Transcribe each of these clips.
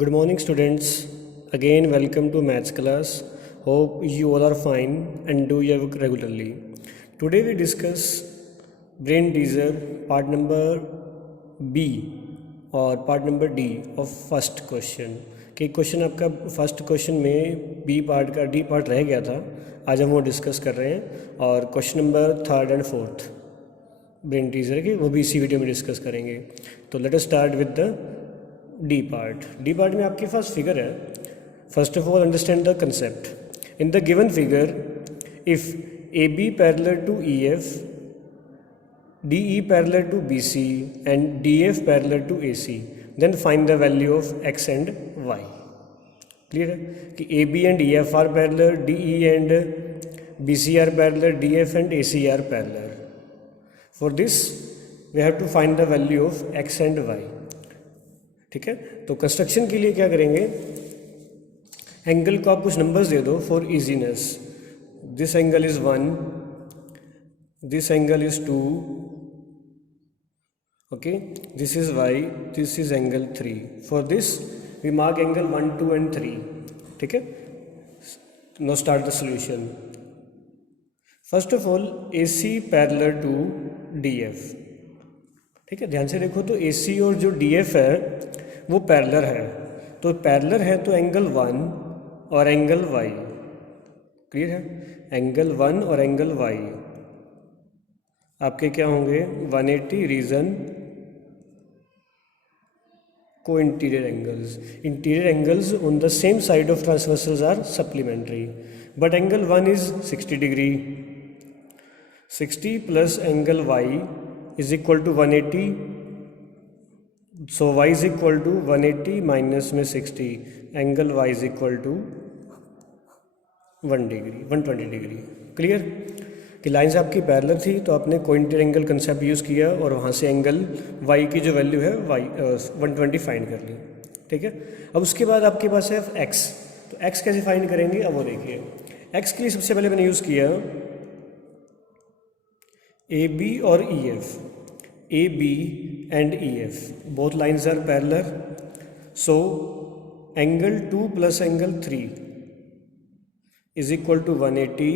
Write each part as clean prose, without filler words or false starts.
Good morning, students. Again, welcome to Maths class. Hope you all are fine and do your work regularly. Today we discuss brain teaser part number B और part number D of first question. कि question आपका first question में B part का D part रह गया था. आज हम वो डिस्कस कर रहे हैं और question number third and fourth brain teaser के वो भी इसी वीडियो में डिस्कस करेंगे. तो let us start with the D part. D part में आपके पास फिगर है. First of all understand the concept. In the given figure if A B parallel to E F, DE parallel to BC and DF parallel to AC, then find the value of X and Y. Clear है कि AB and EF are parallel, DE and BC are parallel, DF and AC are parallel. For this we have to find the value of X and Y. ठीक है. तो construction के लिए क्या करेंगे, angle को आप कुछ नंबर्स दे दो for easiness. This angle is 1, this angle is 2, okay, this is y, this is angle 3. For this we mark angle 1, 2 and 3. ठीक है. Now start the solution. First of all AC parallel to DF. ठीक है, ध्यान से देखो तो AC और जो DF है वो पैरेलल है. तो पैरेलल है तो एंगल 1 और एंगल y. क्लियर है. एंगल 1 और एंगल y आपके क्या होंगे, 180 रीजन को interior angles. Interior angles on the same side of transversals are supplementary. But angle 1 is 60 degree. 60 plus angle y is equal to 180. So y is equal to 180 minus में 60. Angle y is equal to 120 degree. Clear कि lines आपकी parallel थी तो आपने कोइंटर angle concept use किया और वहाँ से एंगल y की जो वैल्यू है 120 फाइंड कर ली. ठीक है. अब उसके बाद आपके पास है x. तो x कैसे फाइंड करेंगे, अब वो देखिए. x के लिए सबसे पहले मैंने यूज़ किया ए बी और E F. A B and E F both lines are parallel. So angle 2 plus angle 3 is equal to 180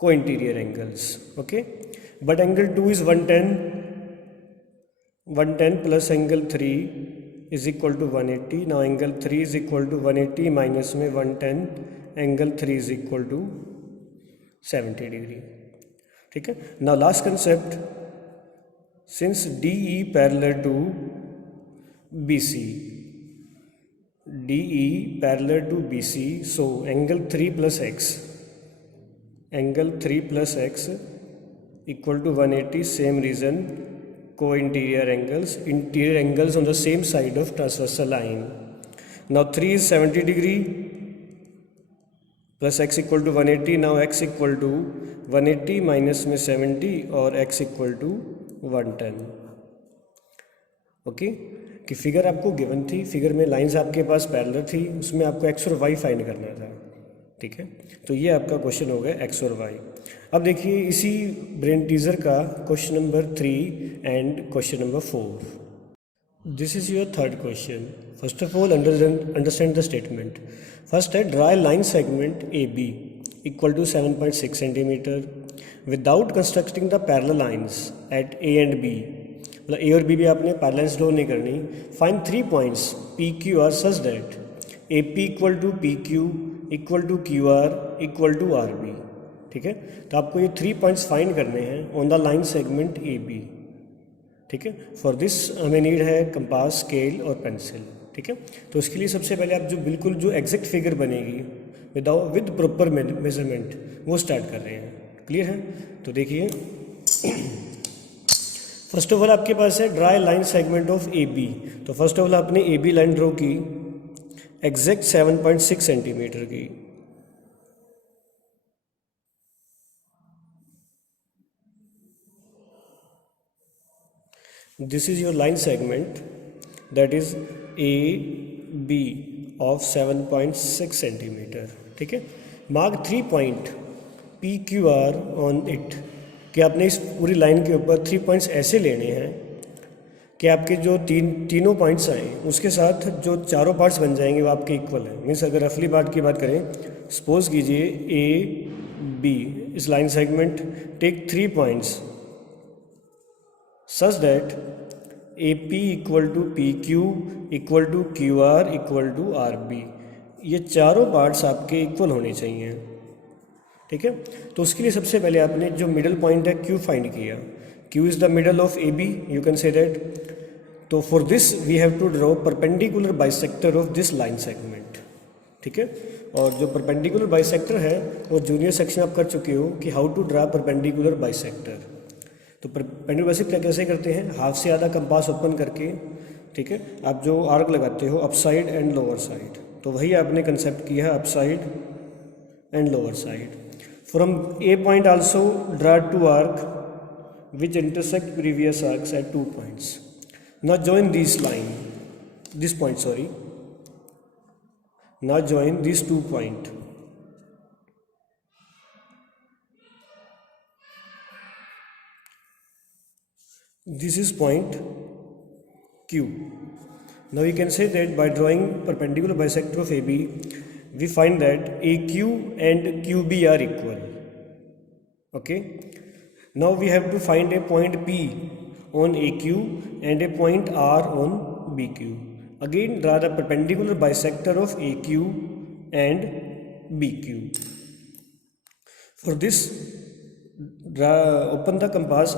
co-interior angles. Okay, but angle 2 is 110 plus angle 3 is equal to 180. now angle 3 is equal to 180 minus में 110, angle 3 is equal to 70 degree. ठीक है. now last concept, since DE parallel to BC, DE parallel to BC, so angle 3 plus x, angle 3 plus x equal to 180. same reason, co-interior angles, interior angles on the same side of transversal line. now 3 is 70 degree plus x equal to 180. now x equal to 180 minus में 70 और x equal to 110. Okay कि figure आपको given थी. Figure में lines आपके पास parallel थी, उसमें आपको x और y फाइंड करना था. ठीक है. तो ये आपका क्वेश्चन हो गया x और y. अब देखिए इसी ब्रेन टीजर का question number 3 and question number 4. This is your third question. First of all understand the statement. First है draw a line segment A B equal to 7.6 centimetre without constructing the parallel lines at A and B. मतलब A और B भी आपने parallel lines draw नहीं करनी. Find 3 points P Q R such that A P equal to P Q equal to Q R equal to R B. ठीक है. तो आपको ये 3 पॉइंट्स फाइंड करने हैं on the line segment A B. ठीक है. फॉर दिस हमें नीड है कंपास, स्केल और पेंसिल. ठीक है. तो इसके लिए सबसे पहले आप जो बिल्कुल जो एग्जैक्ट फिगर बनेगी विद प्रॉपर मेजरमेंट वो स्टार्ट कर रहे हैं. क्लियर है. तो देखिए फर्स्ट ऑफ ऑल आपके पास है draw line segment of A B. तो फर्स्ट ऑफ ऑल आपने ए बी लाइन ड्रॉ की एग्जैक्ट 7.6 सेंटीमीटर की. This is your line segment that is A B of 7.6 centimetre. ठीक है. Mark 3 point P Q R on it. कि आपने इस पूरी लाइन के ऊपर 3 पॉइंट्स ऐसे लेने हैं कि आपके जो तीनों पॉइंट्स आए उसके साथ जो चारों पार्ट्स बन जाएंगे वो आपके इक्वल हैं। मीन्स अगर रफली पार्ट की बात करें, सपोज कीजिए ए बी इस line segment take 3 points such that A P equal to P Q equal to Q R equal to R B. ये चारों पार्ट्स आपके इक्वल होने चाहिए, ठीक है। तो उसके लिए सबसे पहले आपने जो मिडल पॉइंट है क्यू फाइंड किया। Q is the middle of A B, you can say that. तो for this we have to draw perpendicular bisector of this line segment, ठीक है। और जो परपेंडिकुलर बाइसेक्टर है वो जूनियर सेक्शन आप कर चुके हो कि how to draw perpendicular bisector. तो परपेंडिकुलर बाइसेक्टर कैसे करते हैं, हाफ से आधा कंपास ओपन करके, ठीक है, आप जो आर्क लगाते हो अपसाइड एंड लोअर साइड, तो वही आपने कंसेप्ट किया है upside and lower side. From A point also draw 2 arc which intersect previous arcs at 2 points. Now join this point, sorry. Now join these 2 point. This is point Q. Now you can say that by drawing perpendicular bisector of AB, we find that AQ and QB are equal. Okay. Now we have to find a point P on AQ and a point R on BQ. Again draw the perpendicular bisector of AQ and BQ. For this, open the compass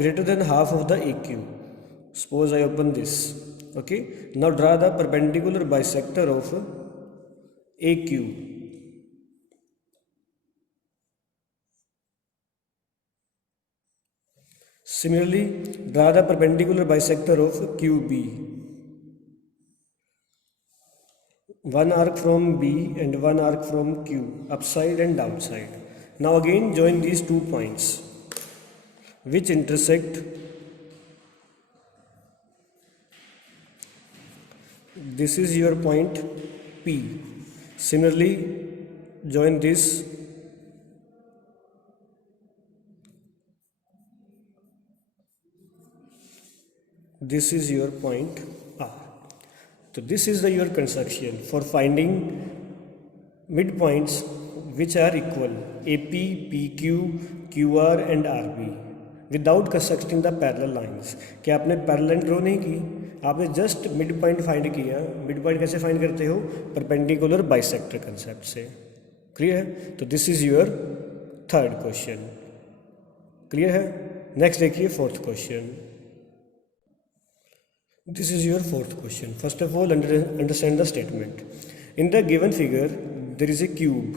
greater than half of the AQ. Suppose I open this. Okay. Now draw the perpendicular bisector of AQ. Similarly, draw the perpendicular bisector of QB. One arc from B and one arc from Q, upside and downside. Now again join these 2 points which intersect. This is your point P. Similarly, join this. This is your point R. So this is your construction for finding midpoints which are equal AP, PQ, QR and RB without constructing the parallel lines। कि आपने parallel draw नहीं की, आपने just mid point find किया। Mid point कैसे find करते हो, perpendicular bisector concept से। क्लियर है। तो this is your third question. Clear है। नेक्स्ट देखिए fourth question. This is your fourth question. First of all, understand the statement. In the given figure, there is a cube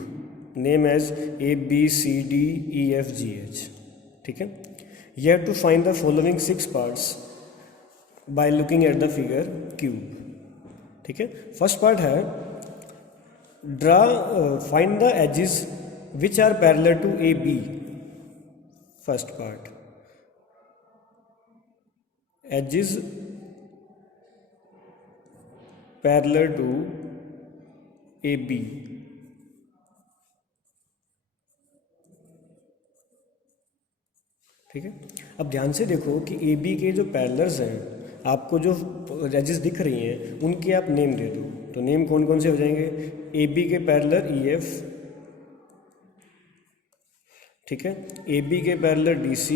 named as A, B, C, D, E, F, G, H. ठीक है। You have to find the following 6 parts by looking at the figure cube. ठीक है। First part है find the edges which are parallel to A, B. First part, edges parallel to AB। ठीक है। अब ध्यान से देखो कि AB के जो पैरेलल्स हैं, आपको जो एजेस दिख रही हैं उनके आप नेम दे दो। तो नेम कौन कौन से हो जाएंगे, AB के पैरेलल EF, ठीक है, AB के पैरेलल DC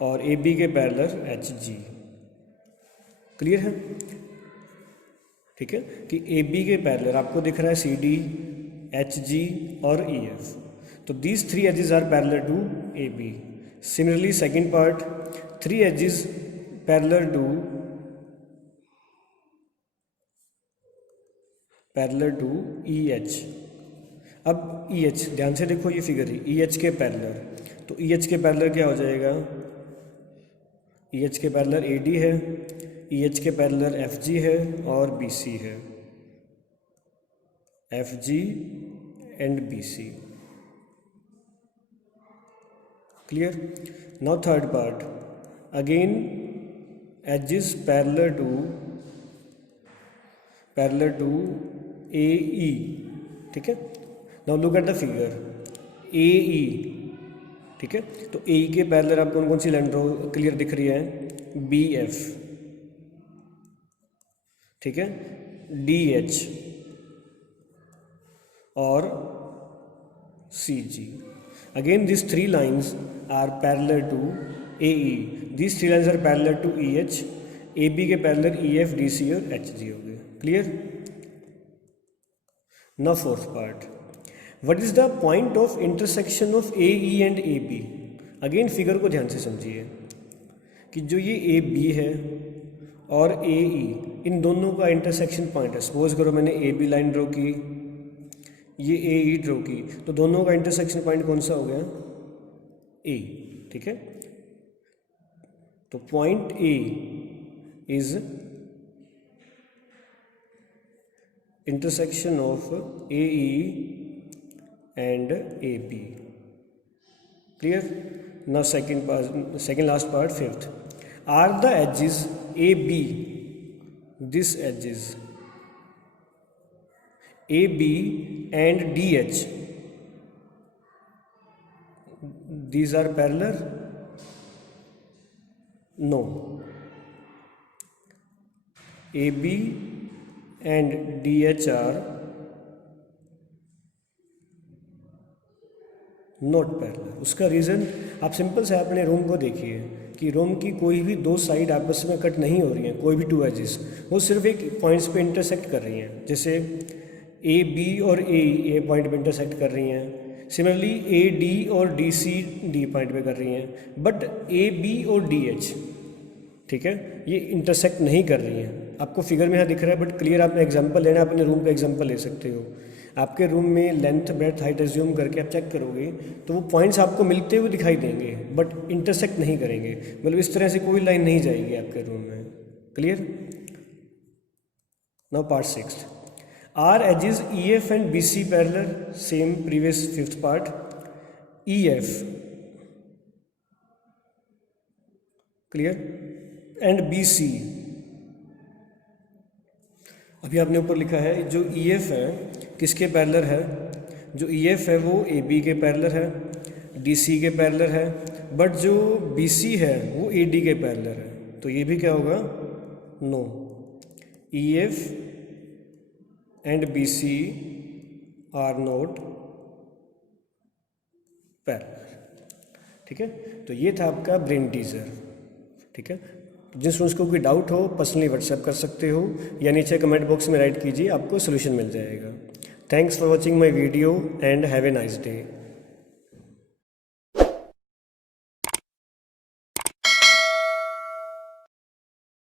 और AB के पैरेलल HG। क्लियर है। ठीक है कि AB के पैरेलल आपको दिख रहा है CD, HG और EF। तो these 3 edges are parallel to AB। Similarly, second part, 3 edges parallel to EH। अब EH ध्यान से देखो, ये फिगर है EH के पैरेलल। तो EH के पैरेलल क्या हो जाएगा, EH के पैरेलल AD है, EH के पैरेलल FG है और BC है, FG and BC। Clear. Now third part, again edges parallel to AE। ठीक है। Now look at the figure AE। ठीक है। तो ए के पैरेलल आप कौन कौन सी लाइन ड्रॉ क्लियर दिख रही है, बी एफ, ठीक है, डी एच और C G. Again this three lines are parallel to A E, this three lines are parallel to E H, A B के parallel E F D C और H G हो गए। Clear. Now fourth part, what is the point of intersection of A E and A B. Again figure को ध्यान से समझिए कि जो ये ए बी है और ए ई, इन दोनों का इंटरसेक्शन पॉइंट है। सपोज करो मैंने ए बी लाइन ड्रॉ की, ये ए ई ड्रॉ की, तो दोनों का इंटरसेक्शन पॉइंट कौन सा हो गया, ए, ठीक है। तो point A is intersection of AE and AB. Clear? Now second last part, fifth. Are the edges AB, this edges AB and DH, these are parallel? No. AB and DH are not parallel. उसका reason आप simple से अपने रोम को देखिए कि रोम की कोई भी दो साइड आपस में कट नहीं हो रही हैं, कोई भी टू एजेस, वो सिर्फ एक पॉइंट्स पे इंटरसेक्ट कर रही हैं। जैसे ए बी और ए पॉइंट पे इंटरसेक्ट कर रही हैं, सिमिलरली ए डी और डी सी डी पॉइंट पे कर रही हैं, बट ए बी और डी एच, ठीक है, ये इंटरसेक्ट नहीं कर रही हैं। आपको फिगर में यहाँ दिख रहा है, बट क्लियर आपने एग्जांपल लेना है, अपने रूम का एग्जांपल ले सकते हो। आपके रूम में लेंथ ब्रेड्थ हाइट एज्यूम करके आप चेक करोगे तो वो पॉइंट्स आपको मिलते हुए दिखाई देंगे, बट इंटरसेक्ट नहीं करेंगे। मतलब इस तरह से कोई लाइन नहीं जाएगी आपके रूम में। Clear. Now part sixth, are edges E F and B C parallel, same previous fifth part. E F, clear, and B C. अभी आपने ऊपर लिखा है जो ई एफ है किसके पैरेलल है, जो ई एफ है वो ए बी के पैरेलल है, डी सी के पैरेलल है, बट जो बी सी है वो ए डी के पैरेलल है। तो ये भी क्या होगा, no, E F and B C are not parallel. ठीक है, तो ये था आपका ब्रेन टीजर। ठीक है, जिन स्टूडेंट्स को कोई डाउट हो पर्सनली व्हाट्सएप कर सकते हो या नीचे कमेंट बॉक्स में राइट कीजिए, आपको सोल्यूशन मिल जाएगा। Thanks for watching my video and have a nice day.